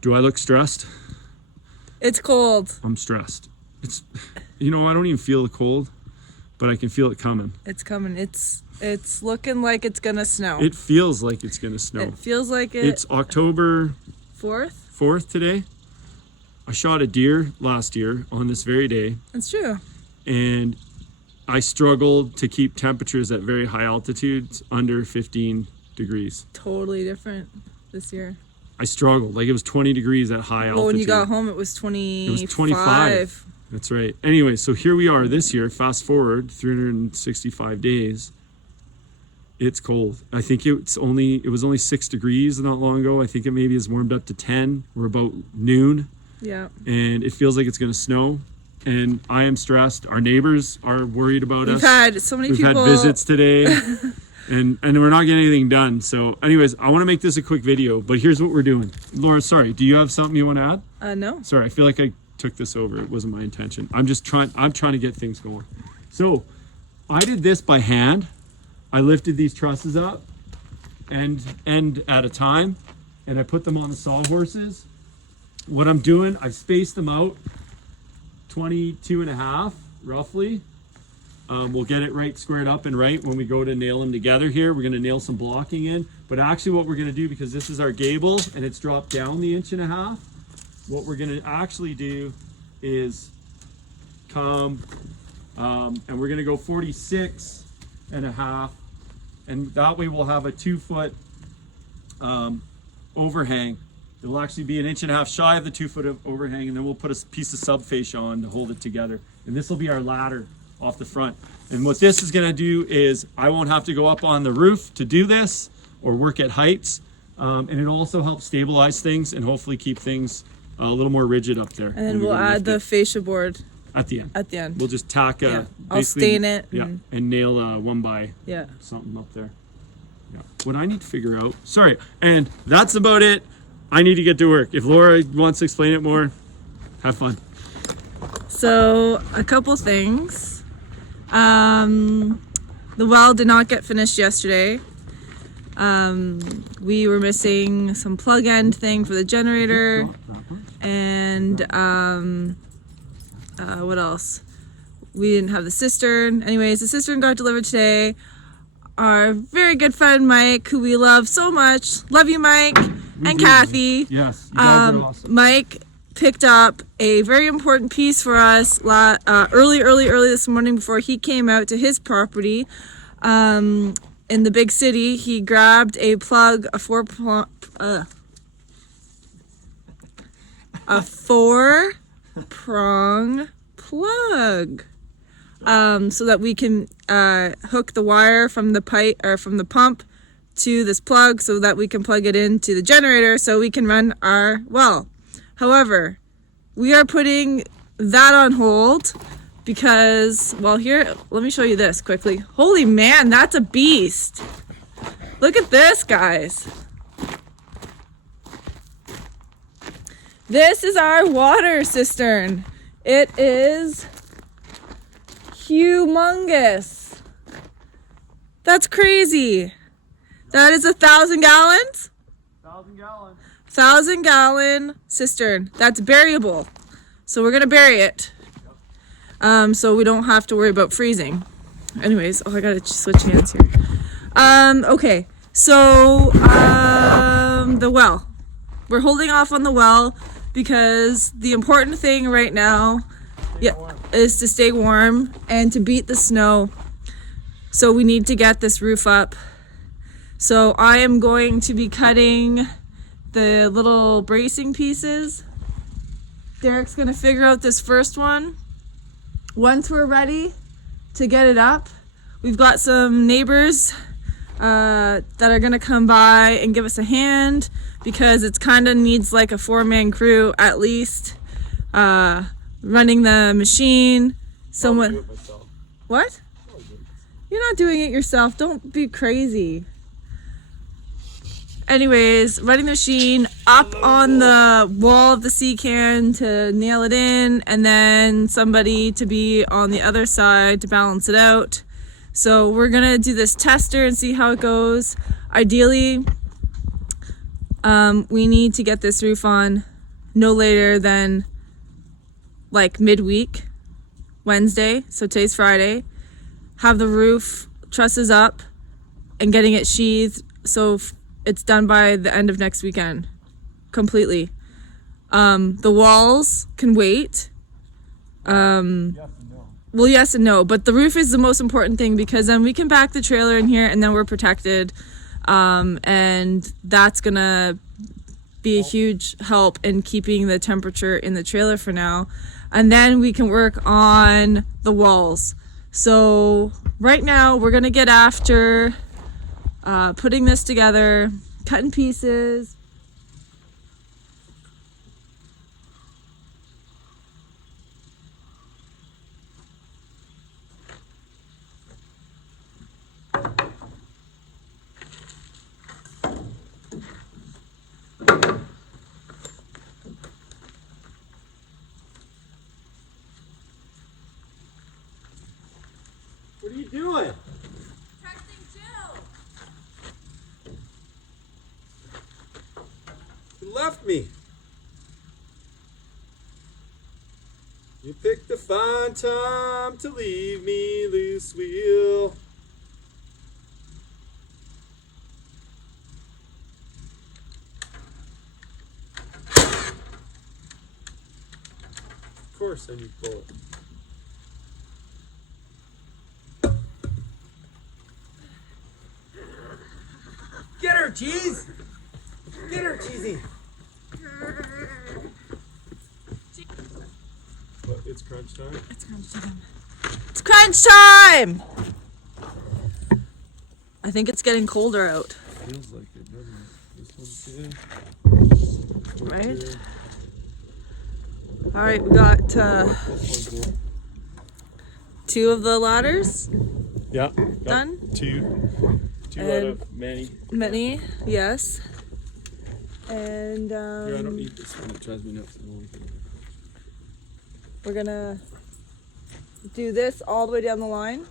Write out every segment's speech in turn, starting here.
Do I look stressed? It's cold. I'm stressed. It's, you know, I don't even feel the cold, but I can feel it coming. It's coming. It's looking like it's gonna snow. It feels like it's gonna snow. It feels like it. It's October 4th today. I shot a deer last year on this very day. It's true. And I struggled to keep temperatures at very high altitudes under 15 degrees. Totally different this year. I struggled. Like, it was 20 degrees at high altitude. Well, when you got home, it was 25. It was 25. That's right. Anyway, so here we are this year. Fast forward 365 days. It's cold. I think it was only 6 degrees not long ago. I think it maybe has warmed up to 10. We're about noon. Yeah. And it feels like it's going to snow. And I am stressed. Our neighbors are worried about us. We've had so many people. We've had visits today. And we're not getting anything done. So anyways, I want to make this a quick video, but here's what we're doing. Laura, sorry, do you have something you want to add? No. Sorry, I feel like I took this over. It wasn't my intention. I'm trying to get things going. So I did this by hand. I lifted these trusses up end at a time, and I put them on the sawhorses. What I'm doing, I've spaced them out 22.5 roughly. We'll get it right squared up and right when we go to nail them together here. We're going to nail some blocking in, but actually what we're going to do, because this is our gable and it's dropped down the 1.5 inches, what we're going to actually do is come and we're going to go 46.5, and that way we'll have a 2-foot overhang. It'll actually be 1.5 inches shy of the 2-foot overhang, and then we'll put a piece of subfascia on to hold it together. And this will be our ladder off the front. And what this is going to do is I won't have to go up on the roof to do this or work at heights. And it'll also help stabilize things and hopefully keep things a little more rigid up there. And then we'll add the fascia board at the end. At the end. We'll just tack I'll stain it. And nail 1 by something up there. Yeah. What I need to figure out, sorry, and that's about it. I need to get to work. If Laura wants to explain it more, have fun. So a couple things. The well did not get finished yesterday. We were missing some plug end thing for the generator, and what else? We didn't have the cistern. Anyways, the cistern got delivered today. Our very good friend Mike, who we love so much, love you Mike, and Kathy. Yes, you guys are awesome. Mike picked up a very important piece for us early this morning before he came out to his property in the big city. He grabbed a plug, a 4-prong plug, so that we can hook the wire from the pipe or from the pump to this plug, so that we can plug it into the generator so we can run our well. However, we are putting that on hold because, well, here, let me show you this quickly. Holy man, that's a beast. Look at this, guys. This is our water cistern. It is humongous. That's crazy. That is 1,000 gallons? 1,000 gallons. 1,000-gallon cistern. That's buryable. So we're gonna bury it. So we don't have to worry about freezing. Anyways, I gotta switch hands here. Okay. So the well. We're holding off on the well because the important thing right now is to stay warm and to beat the snow. So we need to get this roof up. So I am going to be cutting the little bracing pieces. Derreck's gonna figure out this first one. Once we're ready to get it up, we've got some neighbors that are gonna come by and give us a hand because it's kind of needs like a 4-man crew at least, running the machine. Someone. I'll do it myself. What? You're not doing it yourself. Don't be crazy. Anyways, running the machine up on the wall of the sea can to nail it in, and then somebody to be on the other side to balance it out. So we're gonna do this tester and see how it goes. Ideally, We need to get this roof on no later than like midweek, Wednesday. So today's Friday. Have the roof trusses up and getting it sheathed so it's done by the end of next weekend completely. The walls can wait. Yes and no. Well, yes and no, but the roof is the most important thing because then we can back the trailer in here and then we're protected. And that's gonna be a huge help in keeping the temperature in the trailer for now. And then we can work on the walls. So right now we're gonna get after putting this together, cutting pieces. What are you doing? Texting Jill. You left me. You picked a fine time to leave me loose wheel. Of course I need bullet. Get her, Cheese! Get her, Cheesy! What, it's crunch time? It's crunch time. It's crunch time! I think it's getting colder out. Feels like it, doesn't it? This one's good. Right? Alright, we got This one's good. 2 of the ladders Yeah. Got done. Two out And of many. Many, yes. And Here, I don't need this one. It drives me nuts. we're gonna do this all the way down the line.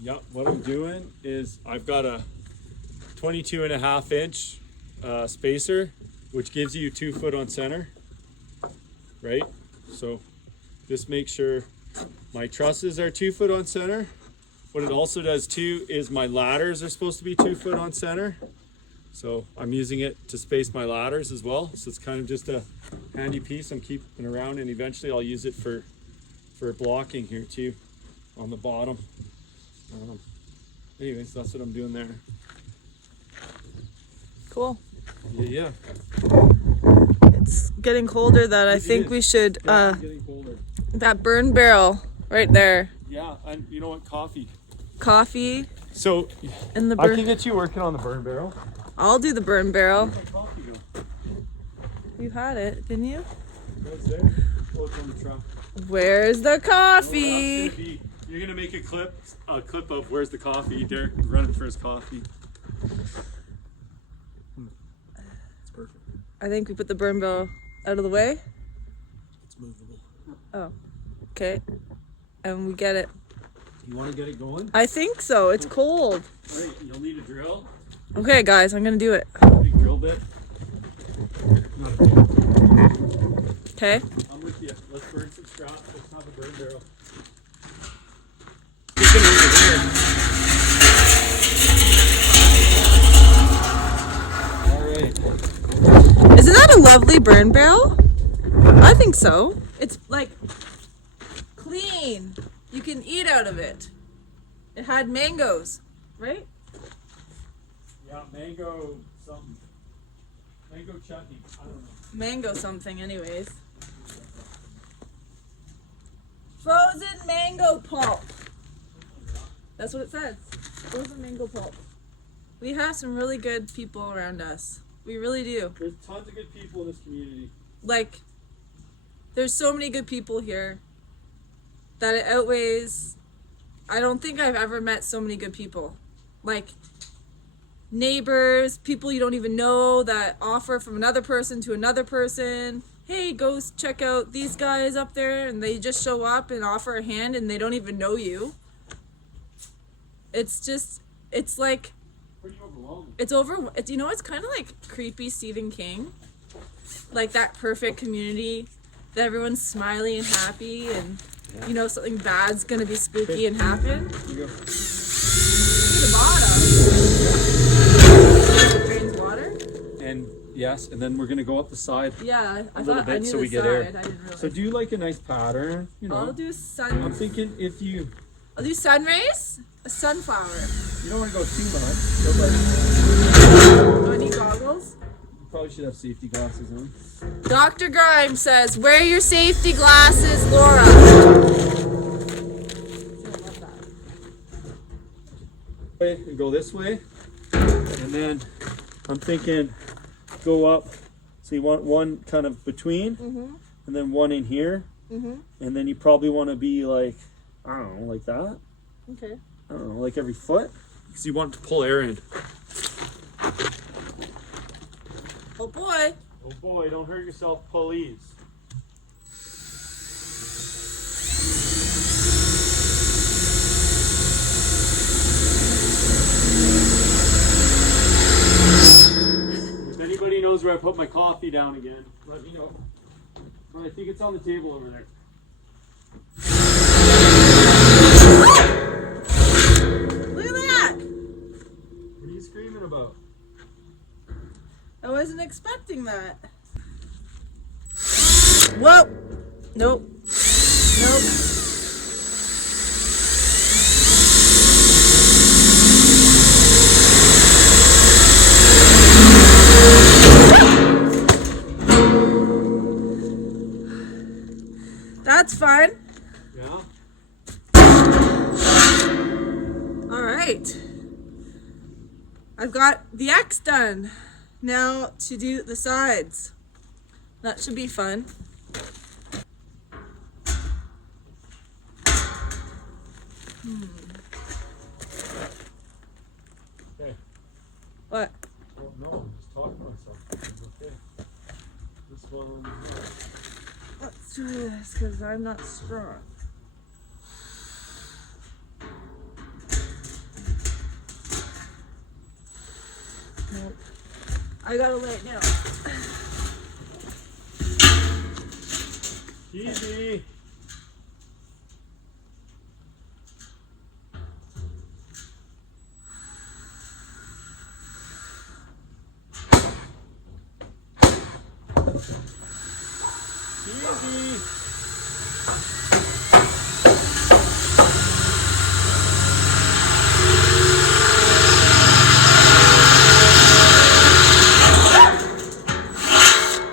Yep, what I'm doing is I've got a 22.5 inch spacer, which gives you 2 foot on center, right? So just make sure my trusses are 2 foot on center. What it also does too is my ladders are supposed to be 2 foot on center. So I'm using it to space my ladders as well. So it's kind of just a handy piece I'm keeping around, and eventually I'll use it for blocking here too on the bottom. Anyways, that's what I'm doing there. Cool. Yeah. It's getting colder that I think we should, It's getting colder. that burn barrel right there. Yeah, and you know what? Coffee. Coffee So in the I burn. can get you working on the burn barrel. I'll do the burn barrel. Where's my coffee go? You had it, didn't you? It's there. Oh, it's on the truck. Where's the Oh, coffee? that's gonna be- You're gonna make a clip of where's the coffee. Derek running for his coffee. It's perfect. I think we put the burn barrel out of the way. It's movable. Oh, okay. And we get it. You want to get it going? I think so. It's cold. Right. You'll need a drill. Okay, guys, I'm gonna do it. Big drill bit. Not a big. Okay. I'm with you. Let's burn some straps. Let's have a burn barrel. Alright. Isn't that a lovely burn barrel? I think so. It's like clean. You can eat out of it. It had mangoes, right? Yeah, mango something. Mango chutney. I don't know. Mango something, anyways. Frozen mango pulp. That's what it says. Frozen mango pulp. We have some really good people around us. We really do. There's tons of good people in this community. Like, there's so many good people here that it outweighs. I don't think I've ever met so many good people. Like, neighbors, people you don't even know that offer from another person to another person. Hey, go check out these guys up there, and they just show up and offer a hand and they don't even know you. It's just, it's like It's over. It's, you know, it's kind of like creepy Stephen King, like that perfect community that everyone's smiley and happy, and you know something bad's gonna be spooky and happen. Here you go. See the bottom. Drains water. And yes, and then we're gonna go up the side. Yeah, I little thought I bit knew so the we get side. air. I didn't realize. So do you like a nice pattern? You know, I'll do I'm thinking if you I'll do sun rays. A sunflower. you don't want to go too much, but Do I need goggles? you probably should have safety glasses on. Dr. Grimes says, "Wear your safety glasses, Laura." And go this way, and then I'm thinking go up. So you want one kind of between, and then one in here, and then you probably want to be like, I don't know, like that. Okay. I don't know, like every foot, because you want to pull air in. Oh boy. Oh boy, don't hurt yourself, please. If anybody knows where I put my coffee down again, let me know. Well, I think it's on the table over there. Look at that. What are you screaming about? I wasn't expecting that. Whoa. Nope. Nope. That's fun. Yeah? All right. I've got the X done. Now to do the sides. That should be fun. Okay. What? Well, no, I'm just talking to myself. It's okay. This one. Let's do this because I'm not strong. Nope. I gotta lay it down. Easy. Easy.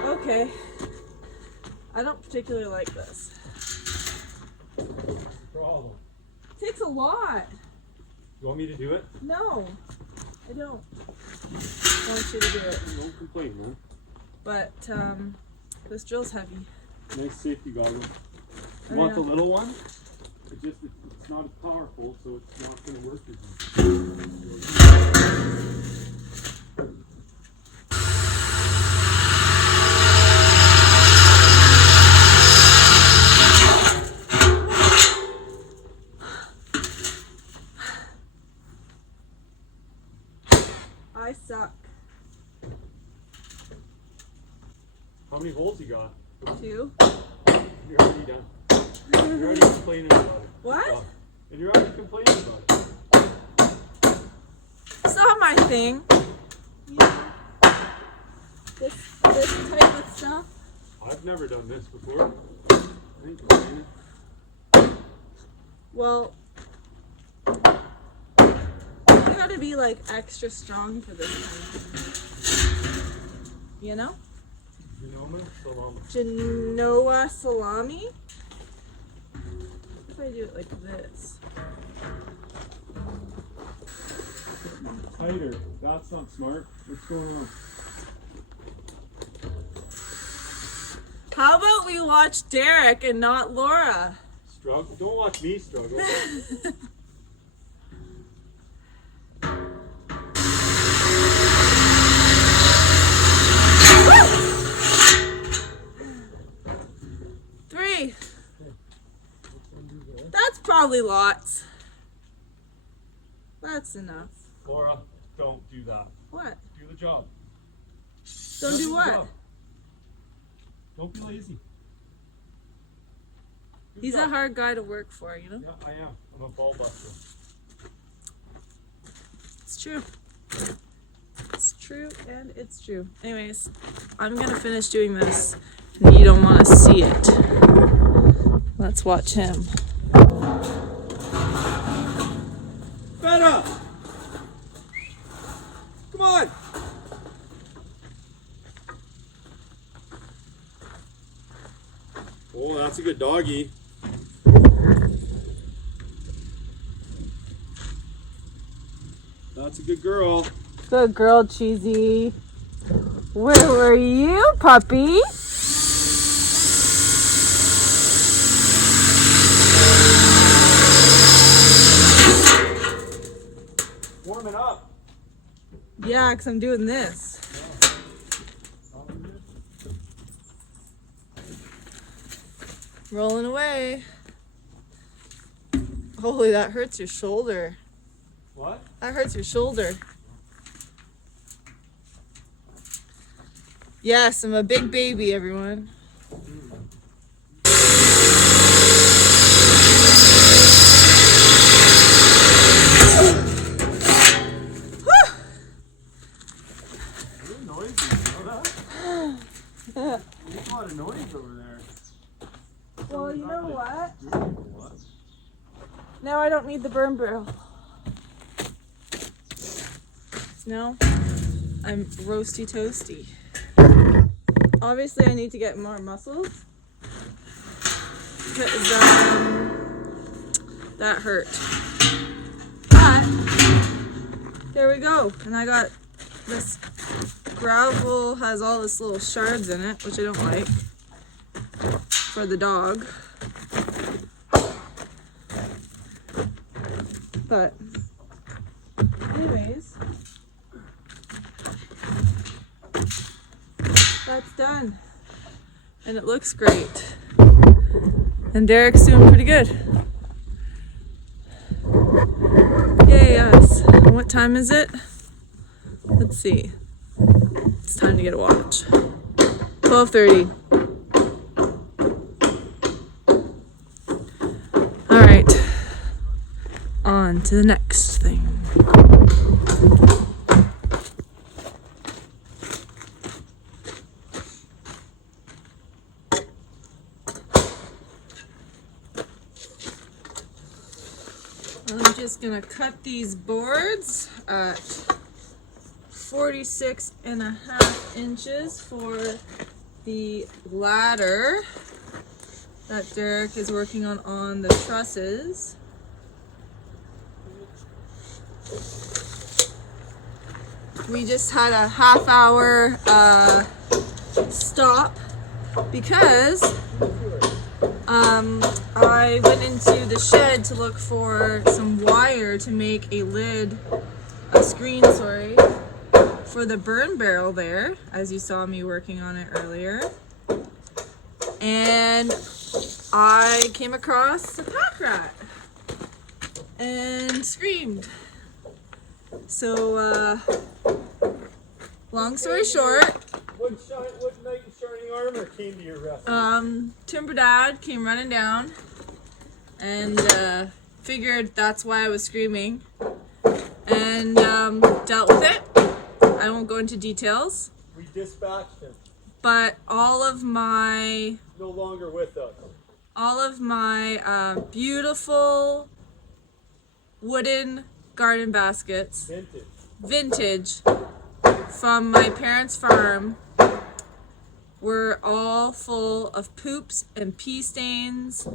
Okay. I don't particularly like this. Problem. It takes a lot. You want me to do it? No, I don't want you to do it. Don't complain, man. But this drill's heavy. Nice safety goggles. You Oh, want yeah. the little one? It's not as powerful, so it's not going to work as much. I suck. How many holes you got? 2. You're already done. You're already complaining about it. What? Oh, and you're already complaining about it. It's not my thing. You know, this type of stuff. I've never done this before. I ain't complaining. Well, you gotta be like extra strong for this kind of thing. You know? Genoa salami? What if I do it like this? Tighter. That's not smart. What's going on? How about we watch Derreck and not Laura? Struggle. Don't watch me struggle. Three. That's probably lots. That's enough. Laura, don't do that. What? Do the job. Don't Just do the what? job. Don't be lazy. Do the He's a job. hard guy to work for, you know? Yeah, I am. I'm a ball buster. It's true. It's true and it's true. Anyways, I'm gonna finish doing this and you don't want to see it. Let's watch him. Better! Come on! Oh, that's a good doggy. That's a good girl. Good girl, Cheesy. Where were you, puppy? Warming up. Yeah, because I'm doing this. Rolling away. Holy, that hurts your shoulder. What? That hurts your shoulder. Yes, I'm a big baby, everyone. Really noisy, you know that? There's a lot of noise over there. Well, you know what? What? Now I don't need the burn barrel. No, I'm roasty toasty. Obviously, I need to get more muscles because that hurt. But there we go, and I got this gravel has all this little shards in it, which I don't like for the dog. But anyways, that's done. And it looks great. And Derreck's doing pretty good. Yay, us. And what time is it? Let's see. It's time to get a watch. 12:30. Alright. On to the next thing. I'm just gonna cut these boards at 46.5 inches for the ladder that Derreck is working on the trusses. We just had a half-hour stop because I went into the shed to look for some wire to make a screen, for the burn barrel there, as you saw me working on it earlier. And I came across a pack rat and screamed. So, long story short, What knight in shining armor came to your rescue? Timber Dad came running down and figured that's why I was screaming and dealt with it. I won't go into details, We dispatched him. but all of my No longer with us. beautiful wooden garden baskets, vintage, from my parents' farm, were all full of poops and pee stains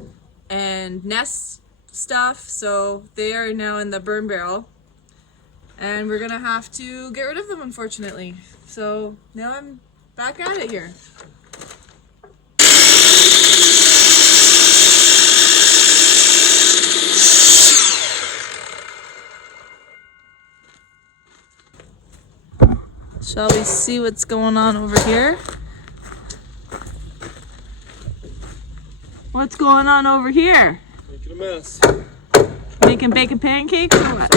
and nest stuff, so they are now in the burn barrel and we're gonna have to get rid of them, unfortunately. So now I'm back at it here. Shall we see what's going on over here? What's going on over here? Making a mess. Making bacon pancakes or what?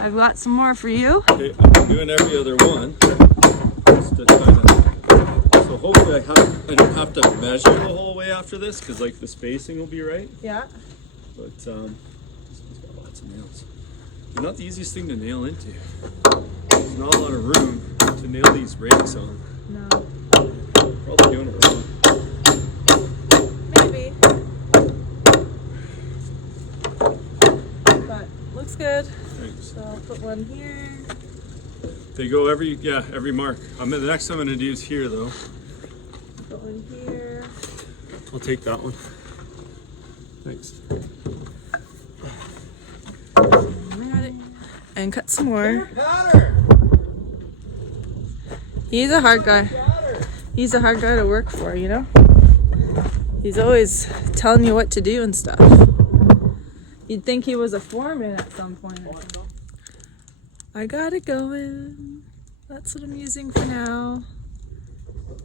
I I've got some more for you. Okay, I'm doing every other one. Just to so hopefully I don't have to measure the whole way after this, because like the spacing will be right. Yeah. But this one's got lots of nails. They're not the easiest thing to nail into. There's not a lot of room to nail these rakes on. No. Probably doing it wrong. Maybe. But looks good. Thanks. So I'll put one here. They go every mark. The next time I'm gonna do is here though. Put one here. I'll take that one. Thanks. Got it. And cut some more. He's a hard guy. He's a hard guy to work for, you know? He's always telling you what to do and stuff. You'd think he was a foreman at some point. I got it going. That's what I'm using for now.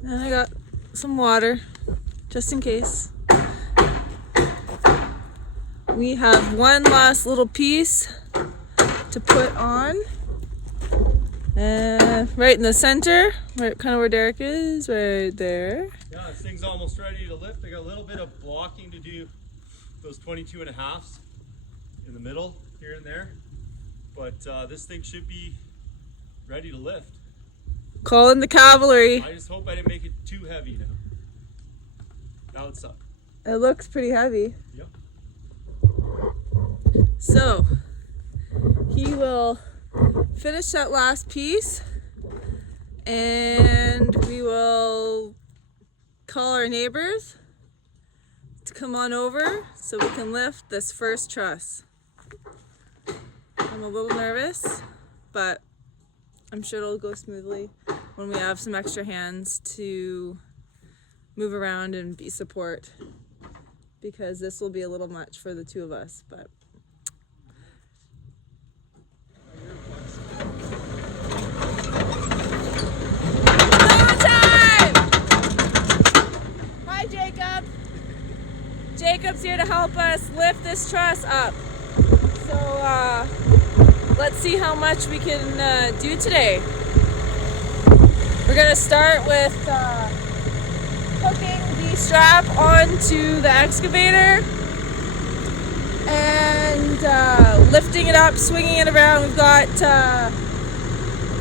And I got some water, just in case. We have one last little piece to put on. Right in the center, right kind of where Derreck is, right there. Yeah, this thing's almost ready to lift. I got a little bit of blocking to do those 22.5s in the middle, here and there. But this thing should be ready to lift. Call in the cavalry. I just hope I didn't make it too heavy now. Now it's up. It looks pretty heavy. Yep. So, he will finish that last piece and we will call our neighbors to come on over so we can lift this first truss. I'm a little nervous, but I'm sure it'll go smoothly when we have some extra hands to move around and be support, because this will be a little much for the two of us, but hi, Jacob. Jacob's here to help us lift this truss up. So let's see how much we can do today. We're gonna start with hooking the strap onto the excavator and lifting it up, swinging it around. We've got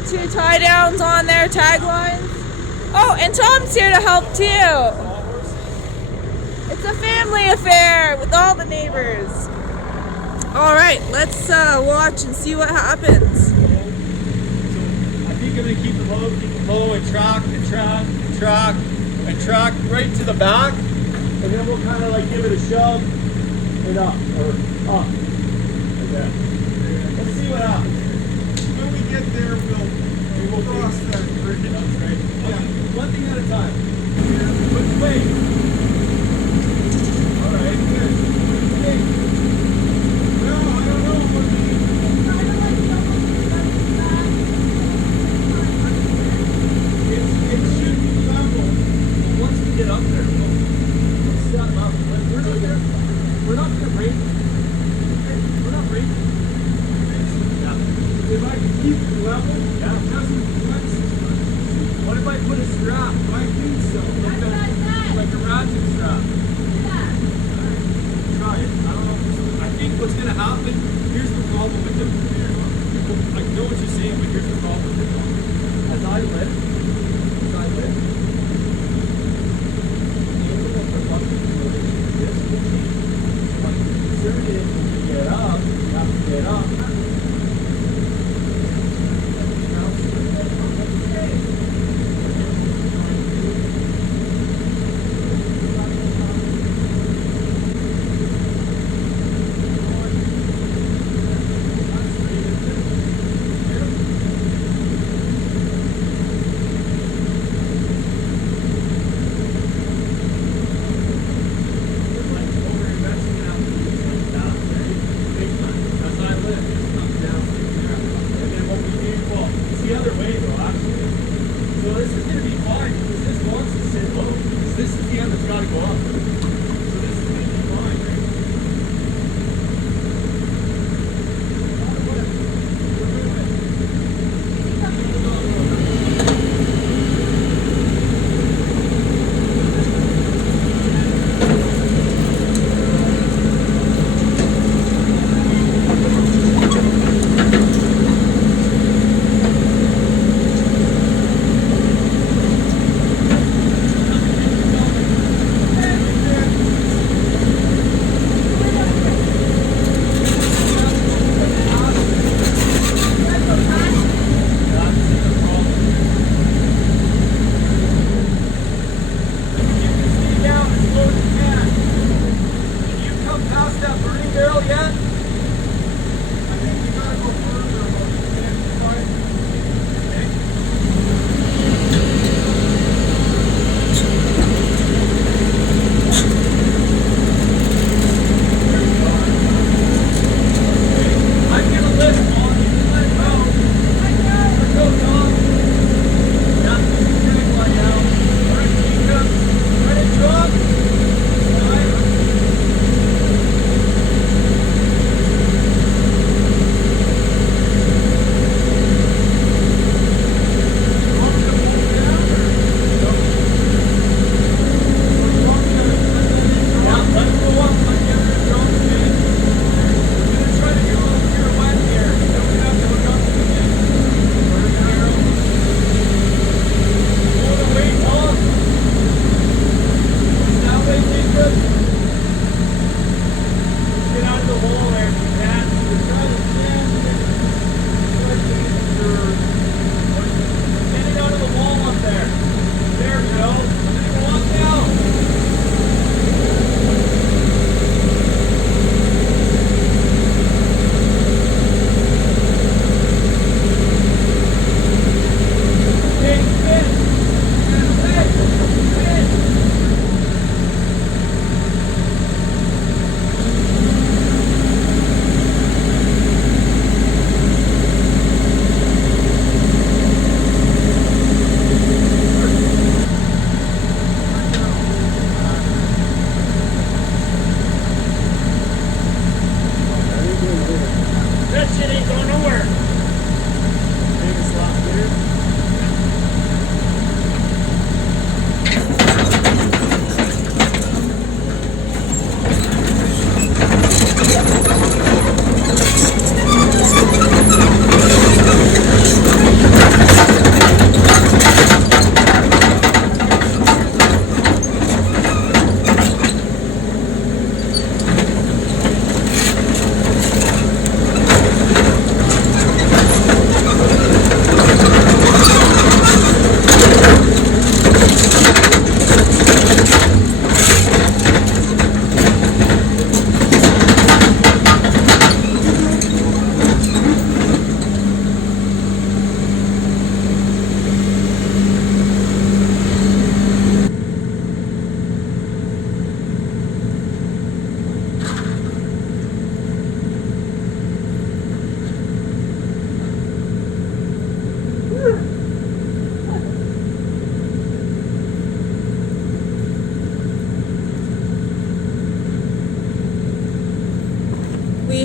2 tie downs on there, tag lines. Oh, and Tom's here to help too. It's a family affair with all the neighbors. All right, let's watch and see what happens. So I think I'm gonna keep it low and track and track and track and track right to the back, and then we'll kind of like give it a shove and up or up. Like that. Let's see what happens. When we get there, we will cross that bridge. That's right. Yeah. One thing at a time. Put the weight. All right. Good. Okay. No, I don't know. It should be level. Once we get up there, we'll set up. We're not gonna break. We're not breaking. Yeah. If I can keep it level, yeah, it doesn't flex as much. What if I put a strap? I think so. Like a ratchet strap. Try it. I don't know. I think what's gonna happen, here's the problem with it. I know what you're saying, but here's the problem with it. As I lift, the angle of the bucket this will change. Like conservative, when you get up, you have to get up.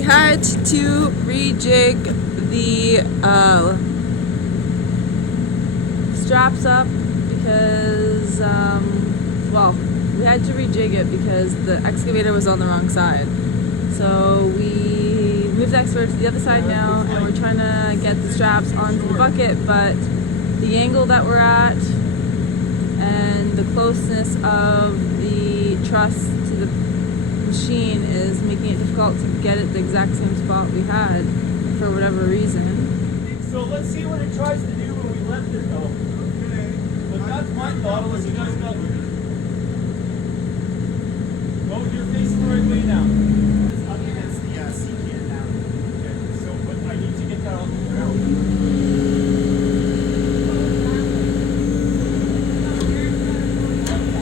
had to rejig the straps up because, well, we had to rejig it because the excavator was on the wrong side. So we moved the excavator to the other side now, and we're trying to get the straps onto the bucket, but the angle that we're at and the closeness of the truss to the machine is making it difficult to get it the exact same spot we had for whatever reason. So let's see what it tries to do when we left it though. But that's my thought, unless you guys got... Oh, you're facing the right way now. It's up against the C-can now. Okay, so but I need to get that off the ground.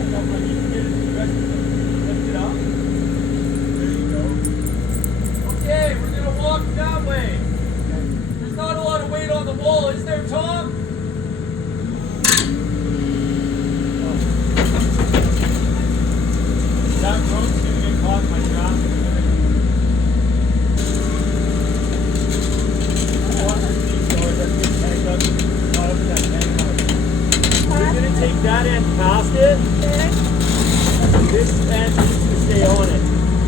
I need to get it to rest lift it up. There you go. Okay, we're gonna walk that way. There's not a lot of weight on the wall, is there, Tom? That rope's gonna get caught in my traffic. We're gonna take that end past it. This end needs to stay on it.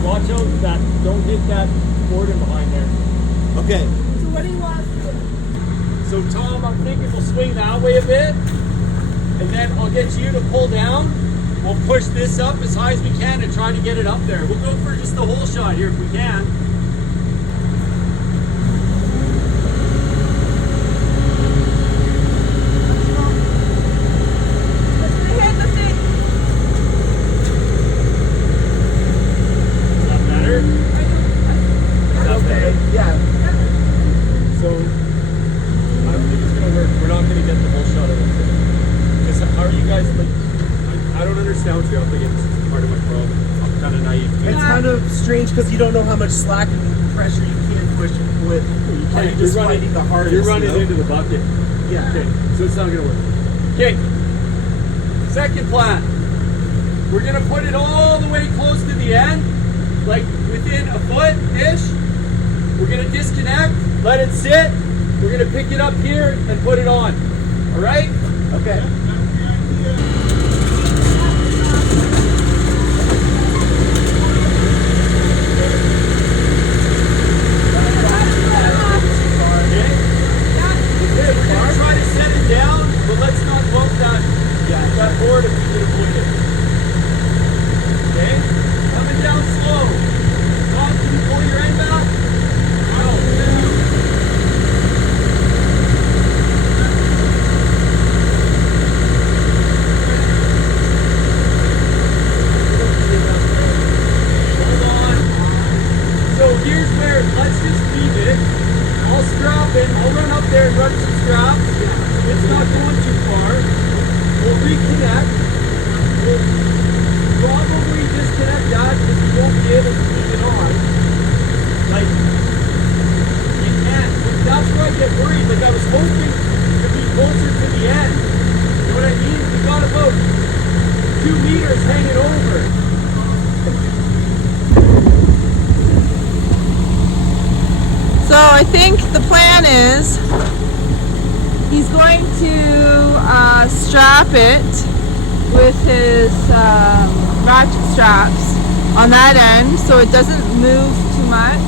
Watch out that, don't hit that cord in behind there. Okay. So what do you want us to do? So Tom, I'm thinking we'll swing that way a bit, and then I'll get you to pull down. We'll push this up as high as we can and try to get it up there. We'll go for just the whole shot here if we can. Is that better? Is that better? Yeah. So, I don't think it's gonna work. We're not gonna get the whole shot of it. Because how are you guys like? I don't understand what you're up against. It's part of my problem. I'm kind of naive. It's kind of strange because you don't know how much slack and pressure you can push with. Are you just finding the hardest? You're running you know? into the bucket. Yeah. Okay, so it's not gonna work. Okay. Second plan. We're gonna put it all the way close to the end, like within a foot-ish. We're gonna disconnect, let it sit. We're gonna pick it up here and put it on. All right? Okay. That board if you can avoid it. Okay? Coming down slow. Tom, can you pull your end back? Hold on. So here's where, let's just leave it. I'll strap it. I'll run up there and run some straps. It's not going too far. We'll reconnect. We'll probably disconnect that because we won't be able to keep it on. Like, you can't. That's where I get worried. Like, I was hoping to be closer to the end. You know what I mean? We got about 2 meters hanging over. So I think the plan is he's going to strap it with his ratchet straps on that end so it doesn't move too much,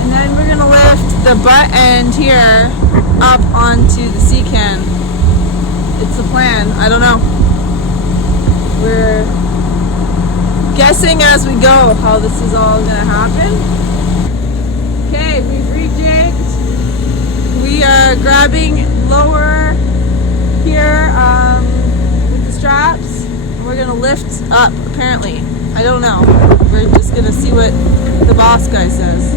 and then we're going to lift the butt end here up onto the C-can. It's the plan. I don't know. We're guessing as we go how this is all going to happen. Okay, we've rejigged. We are grabbing lower here with the straps. We're gonna lift up, apparently. I don't know. We're just gonna see what the boss guy says.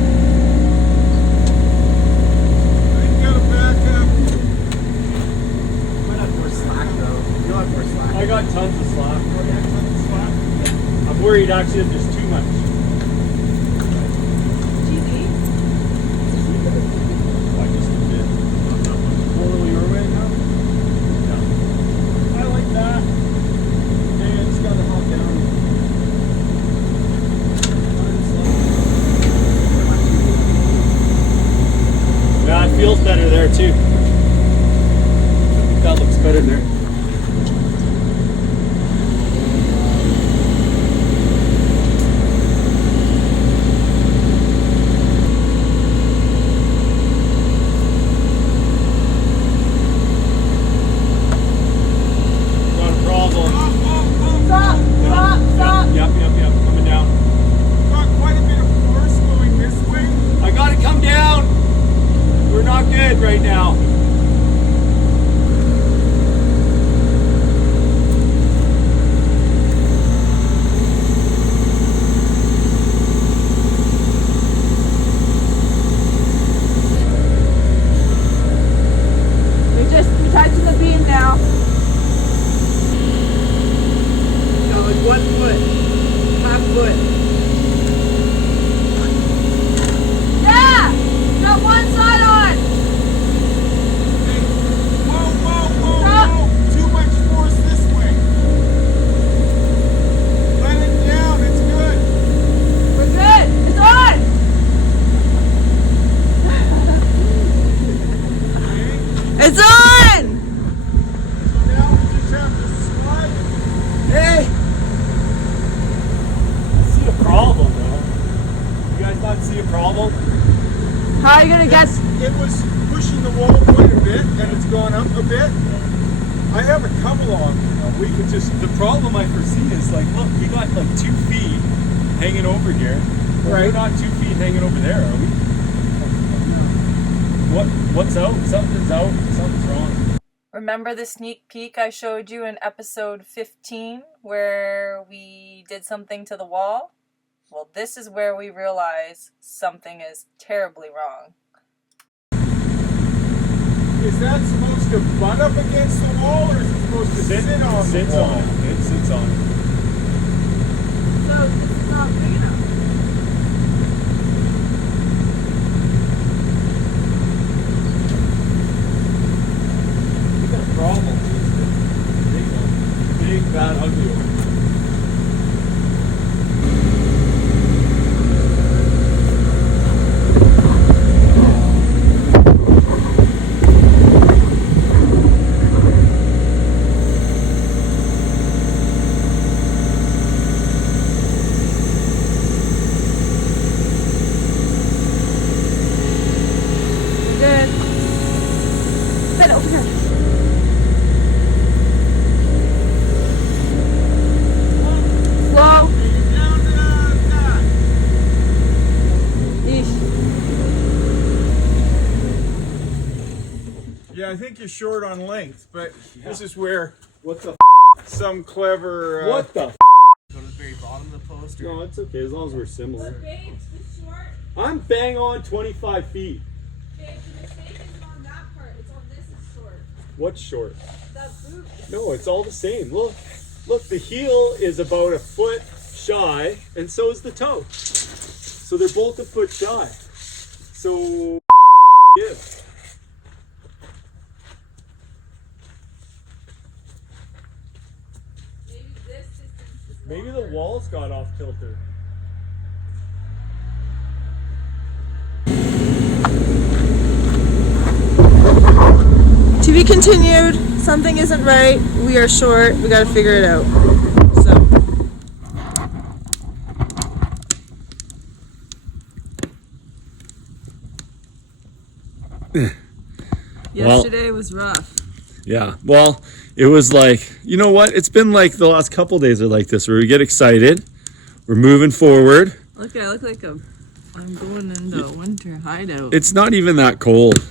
Might have more slack though. You'll have more slack. I got tons of slack. Oh yeah, tons of slack. I'm worried actually if there's too much. I just a bit. Pull your way now? Yeah. I like that. Okay, I just gotta hop down. cut in there. Got a problem. Stop. Yep, coming down. Got quite a bit of force going this way. I gotta come down. We're not good right now. We're touching the beam now. No, like 1 foot, half foot. Yeah! Got one side on! Stop. Whoa! Too much force this way. Let it down. It's good. We're good! It's on! It's on! Now we just have to slide. Hey! I see a problem, though. You guys not see a problem? How are you gonna guess? It was pushing the wall quite a bit, and it's gone up a bit. I have a come along. We could just, the problem I foresee is like, look, we got like 2 feet hanging over here. But Right. We're not 2 feet hanging over there, are we? What's out? Something's out. Something's wrong. Remember the sneak peek I showed you in episode 15 where we did something to the wall? Well, this is where we realize something is terribly wrong. Is that supposed to butt up against the wall, or is it supposed to sit on the wall? It sits on it. So this is not big enough. We got a problem. Big one. Big, bad, ugly one. Good. Ben, over here. Slow. Eesh. Yeah, I think you're short on length, but this is where What the some clever. What the Go to the very bottom of the post. No, it's okay as long as we're similar. I'm bang on 25 feet. Babe, the mistake isn't on that part. It's on this is short. What's short? That boot. No, it's all the same. Look, the heel is about a foot shy, and so is the toe. So they're both a foot shy. So give. Maybe this distance is Maybe the walls got off kilter. To be continued. Something isn't right. We are short. We gotta figure it out. So. Yesterday was rough. Yeah, well, it was like, you know what? It's been like the last couple days are like this, where we get excited, we're moving forward. Look, I look like I'm going into a winter hideout. It's not even that cold.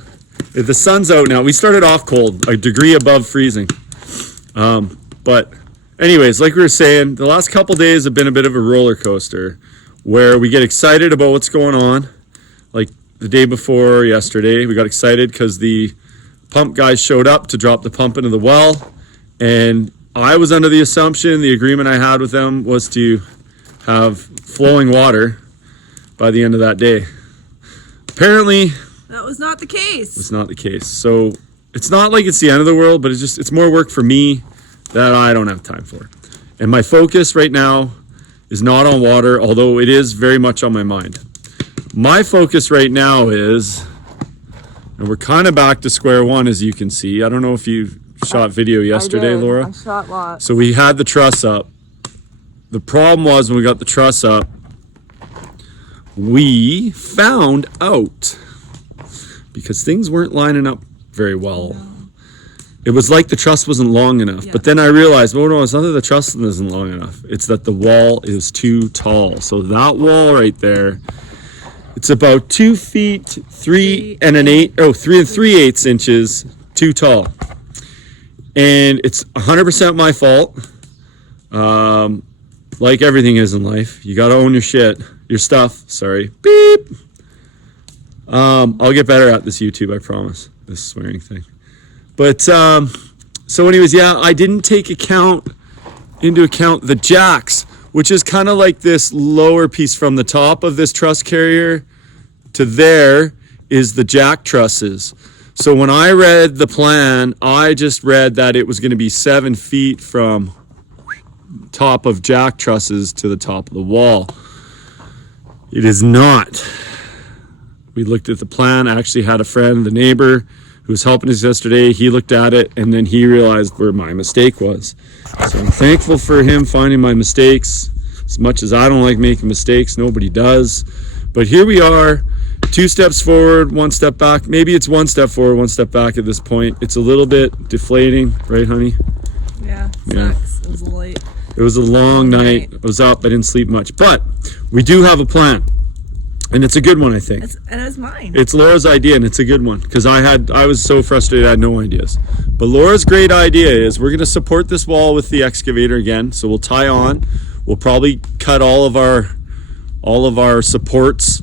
The sun's out now. We started off cold, a degree above freezing. But anyways, like we were saying, the last couple days have been a bit of a roller coaster where we get excited about what's going on. Like the day before yesterday, we got excited because the pump guys showed up to drop the pump into the well. And I was under the assumption, the agreement I had with them was to have flowing water by the end of that day. Apparently, That was not the case. it's not the case. So it's not like it's the end of the world, but it's more work for me that I don't have time for. And my focus right now is not on water, although it is very much on my mind. My focus right now is, and we're kind of back to square one, as you can see. I don't know if you shot video yesterday, Laura. I shot lots. So we had the truss up. The problem was when we got the truss up, we found out because things weren't lining up very well. No. It was like the truss wasn't long enough. Yeah. But then I realized, oh no, it's not that the truss isn't long enough. It's that the wall is too tall. So that wall right there, it's about 2 feet, 3 3/8 inches too tall. And it's 100% my fault. Like everything is in life, you got to own your stuff. Sorry. Beep. I'll get better at this YouTube, I promise. This swearing thing. But so anyways, yeah, I didn't take into account the jacks, which is kind of like this lower piece from the top of this truss carrier to there is the jack trusses. So when I read the plan, I just read that it was going to be 7 feet from top of jack trusses to the top of the wall. It is not. We looked at the plan. I actually had a friend, the neighbor, who was helping us yesterday. He looked at it and then he realized where my mistake was. So I'm thankful for him finding my mistakes. As much as I don't like making mistakes, nobody does. But here we are, 2 steps forward, 1 step back. Maybe it's 1 step forward, 1 step back at this point. It's a little bit deflating, right, honey? Yeah, sucks. It was late. It was a long night. I was up. I didn't sleep much. But we do have a plan. And it's a good one, I think. And it's mine. It's Laura's idea, and it's a good one. Because I was so frustrated, I had no ideas. But Laura's great idea is we're going to support this wall with the excavator again. So we'll tie on. We'll probably cut all of our supports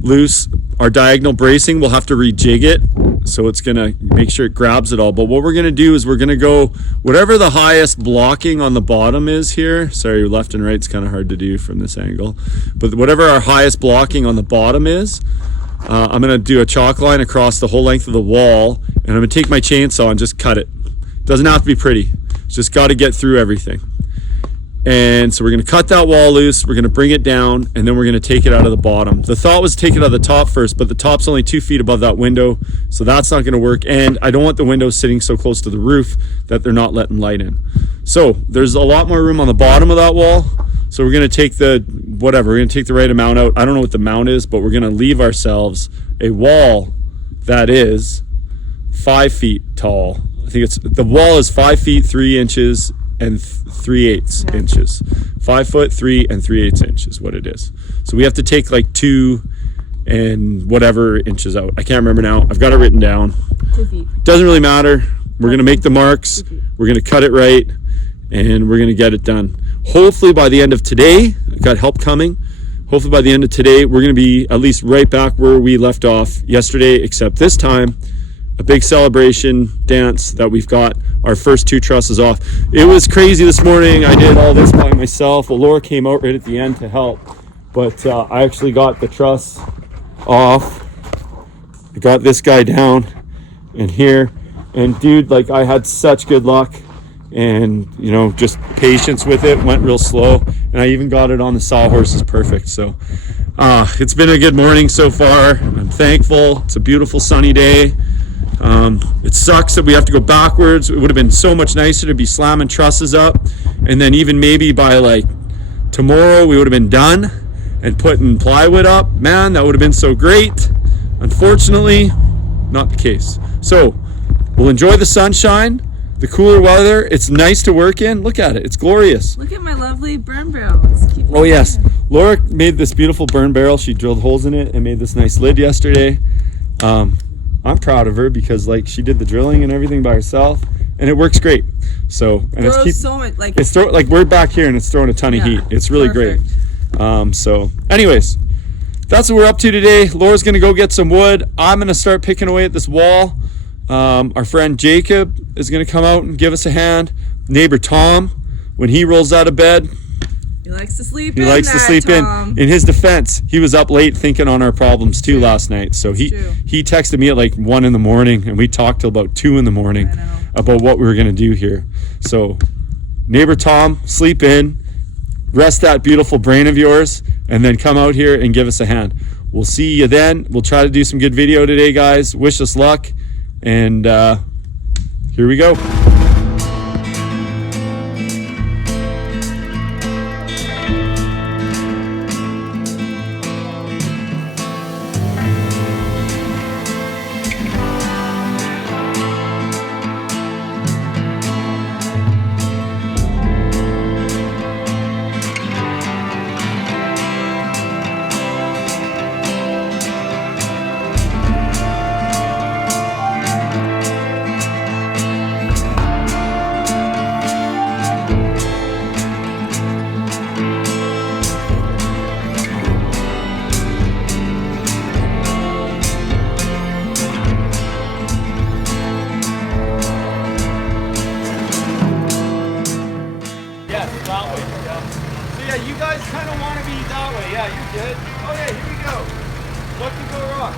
loose. Our diagonal bracing, we'll have to rejig it. So it's going to make sure it grabs it all. But what we're going to do is we're going to go whatever the highest blocking on the bottom is here. Sorry, left and right's kind of hard to do from this angle. But whatever our highest blocking on the bottom is, I'm going to do a chalk line across the whole length of the wall. And I'm going to take my chainsaw and just cut it. Doesn't have to be pretty. It's just got to get through everything. And so we're going to cut that wall loose, we're going to bring it down, and then we're going to take it out of the bottom. The thought was to take it out of the top first, but the top's only 2 feet above that window, so that's not going to work. And I don't want the windows sitting so close to the roof that they're not letting light in. So there's a lot more room on the bottom of that wall. So we're going to take we're going to take the right amount out. I don't know what the amount is, but we're going to leave ourselves a wall that is 5 feet tall. I think the wall is 5 feet 3 inches and 3/8 inches. 5 foot 3 3/8 inches, what it is. So we have to take like 2 and whatever inches out. I can't remember now. I've got it written down. 2 feet. Doesn't really matter. We're going to make the marks. We're going to cut it right, and we're going to get it done. Hopefully by the end of today, I've got help coming. Hopefully by the end of today, we're going to be at least right back where we left off yesterday, except this time, a big celebration dance that we've got our first 2 trusses off. It was crazy this morning. I did all this by myself. Well, Laura came out right at the end to help, but I actually got the truss off. I got this guy down in here, and dude, like, I had such good luck and, you know, just patience with it. Went real slow, and I even got it on the sawhorses perfect. So it's been a good morning so far. I'm thankful. It's a beautiful sunny day. It sucks that we have to go backwards. It would have been so much nicer to be slamming trusses up, and then even maybe by like tomorrow we would have been done and putting plywood up. Man, that would have been so great. Unfortunately, not the case. So we'll enjoy the sunshine, the cooler weather. It's nice to work in. Look at it. It's glorious. Look at my lovely burn barrel. Oh yes, Laura made this beautiful burn barrel. She drilled holes in it and made this nice lid yesterday. I'm proud of her because like she did the drilling and everything by herself, and it works great. So and it's so much like like we're back here and it's throwing a ton of heat. It's really perfect. Great. So anyways, that's what we're up to today. Laura's gonna go get some wood. I'm gonna start picking away at this wall. Our friend Jacob is gonna come out and give us a hand. Neighbor Tom, when he rolls out of bed, he likes to sleep in. In his defense, he was up late thinking on our problems too last night. So he texted me at like 1 a.m, and we talked till about 2 a.m. about what we were going to do here. So neighbor Tom, sleep in, rest that beautiful brain of yours, and then come out here and give us a hand. We'll see you then. We'll try to do some good video today, guys. Wish us luck, and here we go. yeah, you guys kind of want to be that way. Yeah, you're good. Okay, here we go. What can go wrong?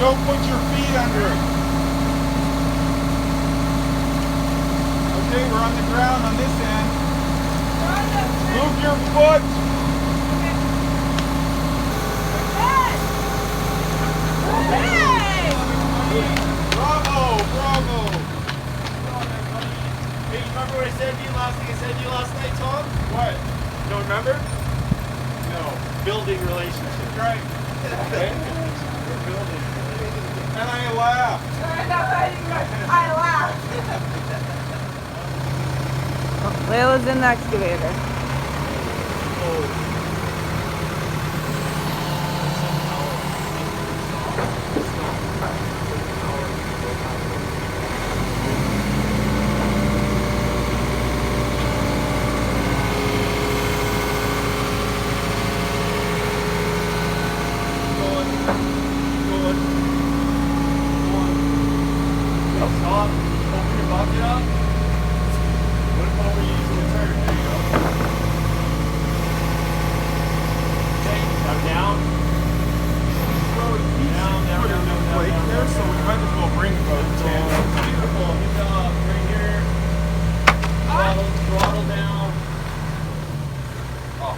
Don't put your feet under it. Okay, we're on the ground on this end. Move your foot. Bravo, bravo. Hey, you remember what I said to you last thing I said to you last night, Tom? What? You don't remember? No. Building relationships. Right. Okay. We're building. And I laughed. I laughed. Layla's in the excavator. Stop. Open your bucket up. What if we're using the turn? There you go. Okay, now down. Down, Put a new plate there, so we might as well bring about 10. Beautiful. Good job. Right here. Throttle down. Oh.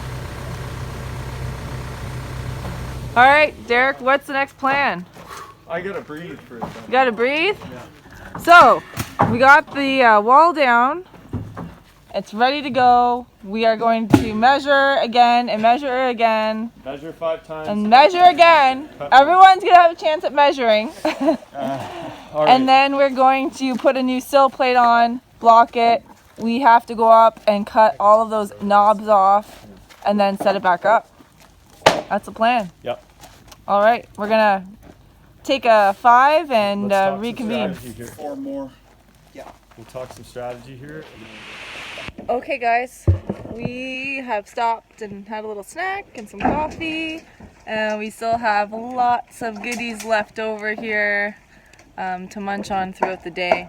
All right, Derek, what's the next plan? I gotta breathe for a second. You gotta breathe? Yeah. So, we got the wall down. It's ready to go. We are going to measure again and measure again. Measure 5 times. And measure again. Everyone's gonna have a chance at measuring. All right. And then we're going to put a new sill plate on, block it. We have to go up and cut all of those knobs off and then set it back up. That's the plan. Yep. All right, we're gonna take a 5 and Let's talk some reconvene. strategy here. 4 more. We'll talk some strategy here. Okay guys, we have stopped and had a little snack and some coffee, and we still have lots of goodies left over here to munch on throughout the day.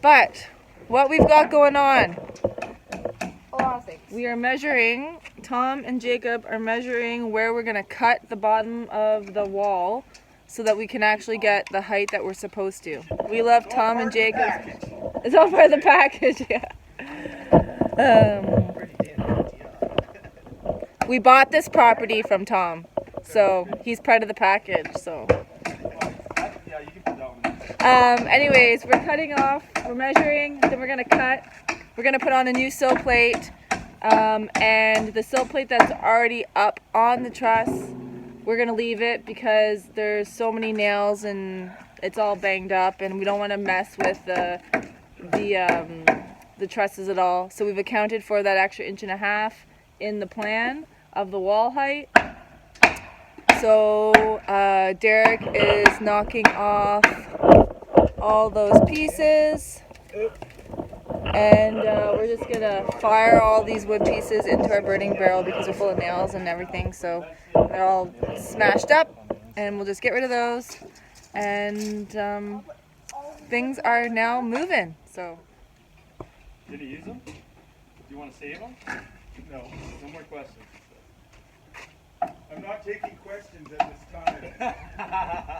But what we've got going on, we are measuring, Tom and Jacob are measuring where we're gonna cut the bottom of the wall so that we can actually get the height that we're supposed to. We love Tom and Jacob. It's all part of the package, yeah. We bought this property from Tom, so he's part of the package. So, anyways, we're cutting off, we're measuring, then we're gonna cut. We're gonna put on a new sill plate, and the sill plate that's already up on the truss, we're gonna leave it because there's so many nails and it's all banged up, and we don't want to mess with the the trusses at all. So we've accounted for that extra 1.5 inches in the plan of the wall height. So Derek is knocking off all those pieces, and we're just gonna fire all these wood pieces into our burning barrel because they're full of nails and everything, so they're all smashed up, and we'll just get rid of those, and things are now moving. So Did he use them? Do you want to save them? No. No more questions. I'm not taking questions at this time.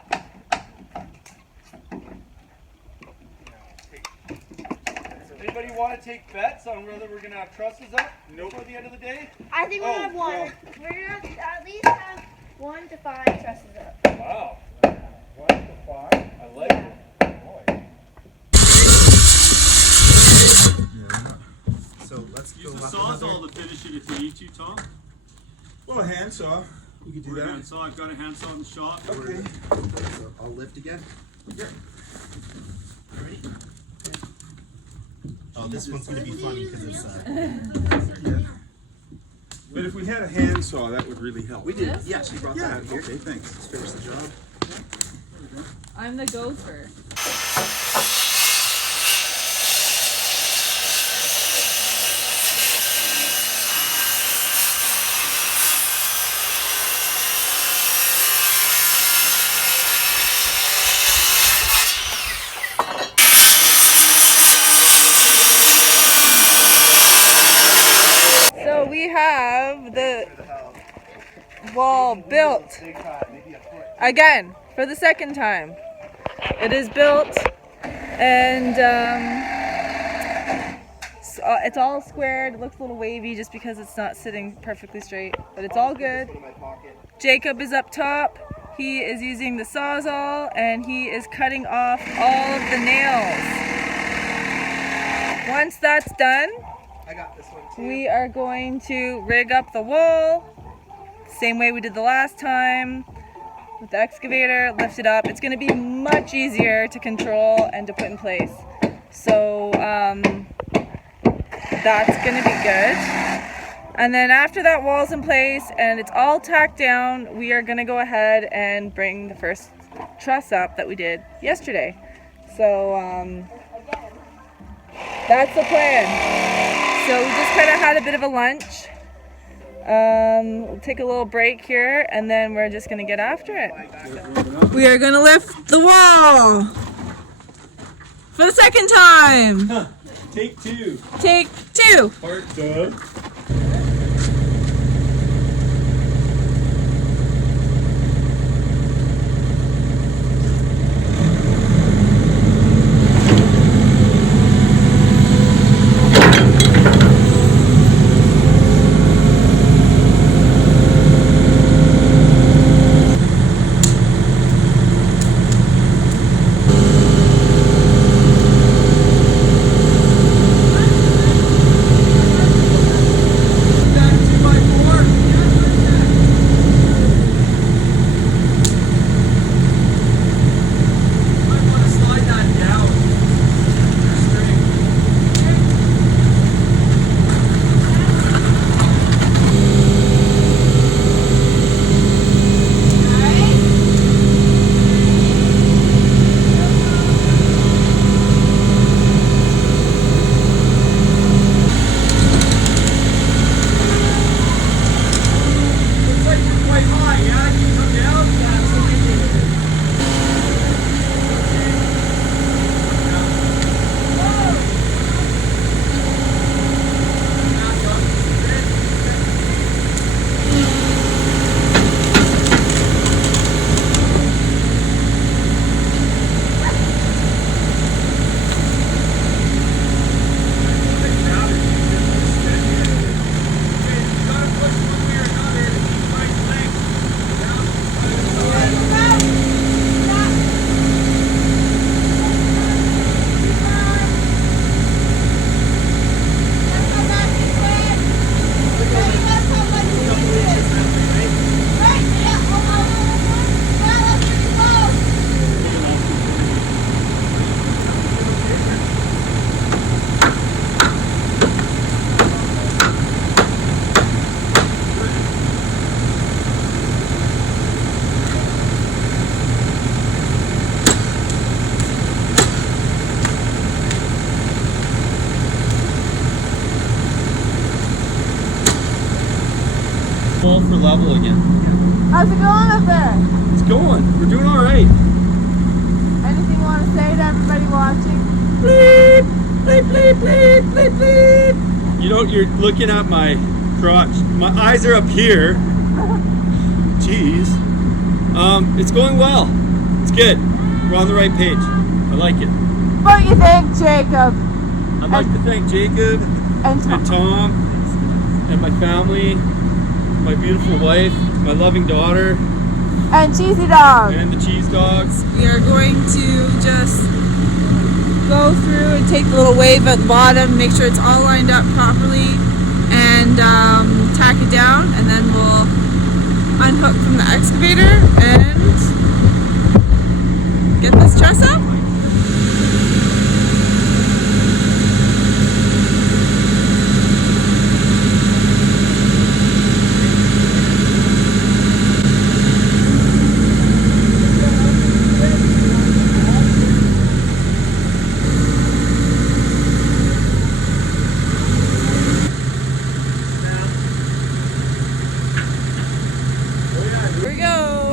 Anybody want to take bets on whether we're going to have trusses up before the end of the day? I think we're gonna have one. well. We're gonna at least have 1 to 5 trusses up. Wow. 1 to 5. I like it. So let's Use go the up sawzall another. to finish it if you need to, Tom. Well, a handsaw. You could do that. Handsaw. I've got a handsaw in the shop. Okay. So I'll lift again. Yeah. Ready? Oh, this one's gonna be funny because it's But if we had a handsaw, that would really help. we did. Yeah, she brought Yeah, that here. okay, thanks. Let's finish the job. I'm the gopher. So we have the wall built again for the second time. It is built, and it's all squared. It looks a little wavy just because it's not sitting perfectly straight, but it's all good. Jacob is up top. He is using the sawzall and he is cutting off all of the nails. Once that's done, I got this one too. we are going to rig up the wall, same way we did the last time, with the excavator, lift it up. It's going to be much easier to control and to put in place. So that's going to be good. And then after that wall's in place and it's all tacked down, we are going to go ahead and bring the first truss up that we did yesterday. So that's the plan. So we just kind of had a bit of a lunch. We'll take a little break here and then we're just gonna get after it. We are gonna lift the wall for the second time. Take 2. Take 2. Part done. all for level again. How's it going up there? It's going. We're doing all right. Anything you want to say to everybody watching? Bleep, bleep, bleep, bleep, bleep, bleep. You know, you're looking at my crotch. My eyes are up here. Jeez. It's going well. It's good. We're on the right page. I like it. What do you think, Jacob? I'd like to thank Jacob And and Tom and my family, my beautiful wife, my loving daughter, And Cheesy Dog. and the cheese dogs. We are going to just go through and take the little wave at the bottom, make sure it's all lined up properly, and tack it down, and then we'll unhook from the excavator and get this truss up. Here we go.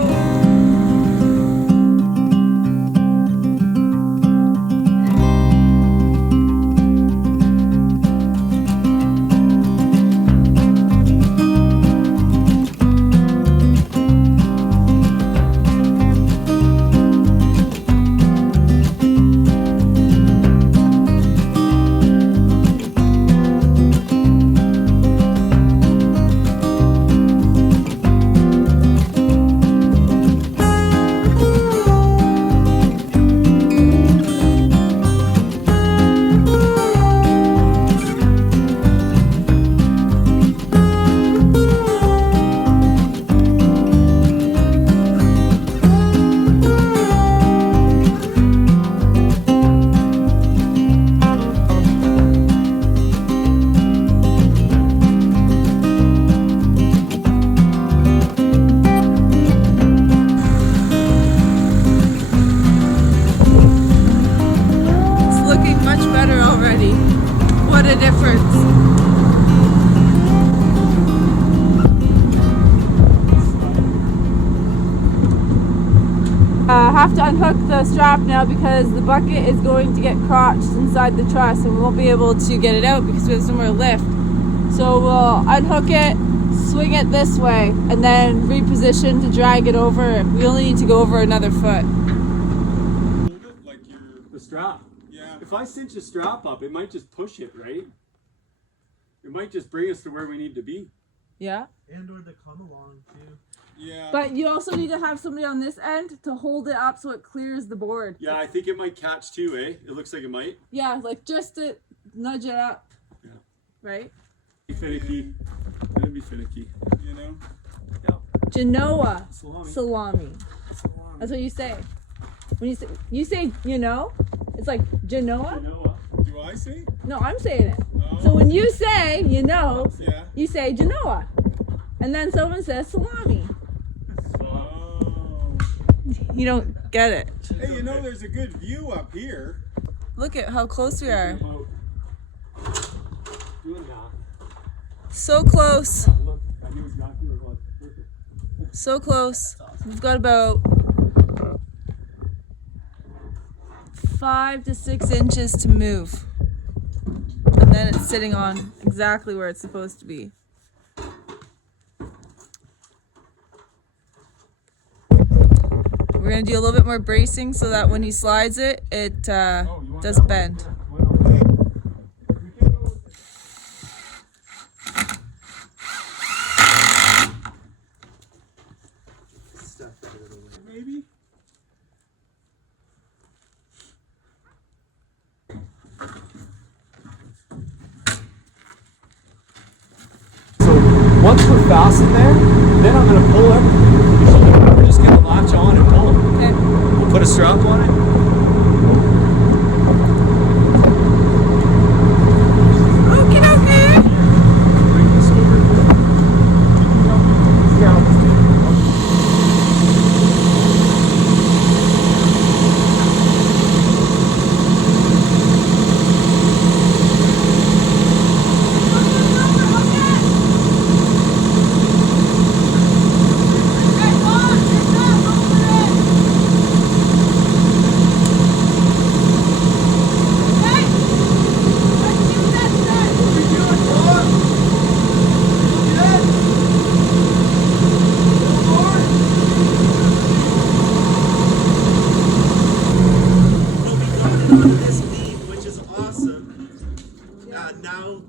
What a difference. Have to unhook the strap now because the bucket is going to get crotched inside the truss and we won't be able to get it out because we have somewhere to lift. So we'll unhook it, swing it this way, and then reposition to drag it over. We only need to go over another foot. Like the strap. Yeah. If I cinch a strap up, it might just push it, right? It might just bring us to where we need to be. Yeah. And or the come along too. Yeah. But you also need to have somebody on this end to hold it up so it clears the board. Yeah, I think it might catch too, eh? It looks like it might. Yeah, like just to nudge it up. Yeah. Right? Be finicky. It'd be finicky. You know? Yeah. Genoa Salami. salami. That's what you say. When you say you know, it's like Genoa. Do I see? No, I'm saying it. Oh. So when you say you know, Yeah. you say Genoa, and then someone says salami. Oh. You don't get it. Hey, you know, there's a good view up here. Look at how close we are. Doing that. So close. Look, I knew exactly where it was. Perfect. So close. We've got about 5 to 6 inches to move. And then it's sitting on exactly where it's supposed to be. We're going to do a little bit more bracing so that when he slides it, it doesn't bend. Maybe? So once we're fastened there, then I'm going to pull everything. We're just going to latch on and pull it. Okay. We'll put a strap on it. Okie dokie. Bring this over. Yeah.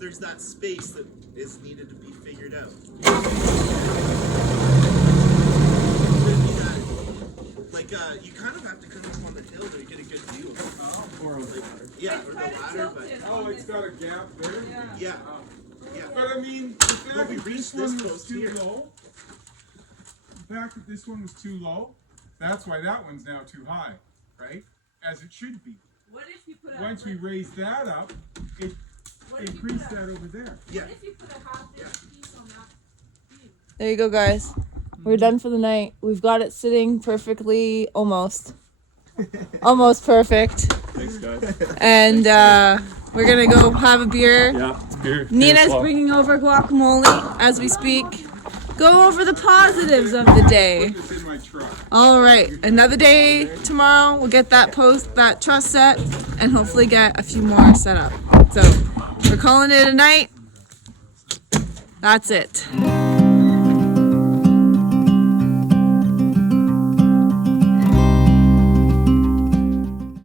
there's that space that is needed to be figured out. Like, you kind of have to come up on the hill to get a good view of it. Or like, yeah, or the ladder, but Oh, it's got a gap there? yeah. Yeah. But I mean, the fact we that reached this one this was post too here. low, the fact that this one was too low, that's why that one's now too high, right? As it should be. What if you put Once we raise that up, it increased that over there. Yeah. There you go, guys. We're done for the night. We've got it sitting perfectly, almost perfect. Thanks, guys. And we're gonna go have a beer. Yeah, it's beer. Nina's swap. bringing over guacamole as we speak. Go over the positives of the day. Put this in my truck. All right, another day tomorrow. We'll get that truss set, and hopefully get a few more set up. So we're calling it a night. That's it.